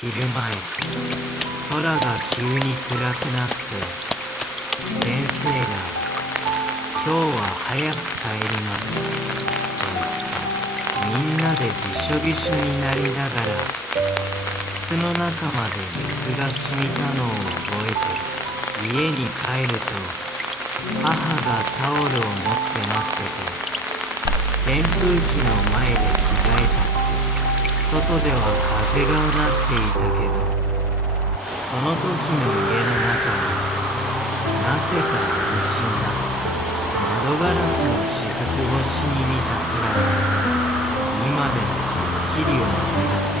昼前、空が急に暗くなって、先生が「今日は早く帰ります」と言って、みんなでびしょびしょになりながら靴の中まで水が染みたのを覚えて、家に帰ると母がタオルを持って待ってて、扇風機の前で着替えた。外では風が鳴っていたけど、その時の家の中はなぜか安心だ。窓ガラスの雫越しに見た空が今でもくっきり思い出す。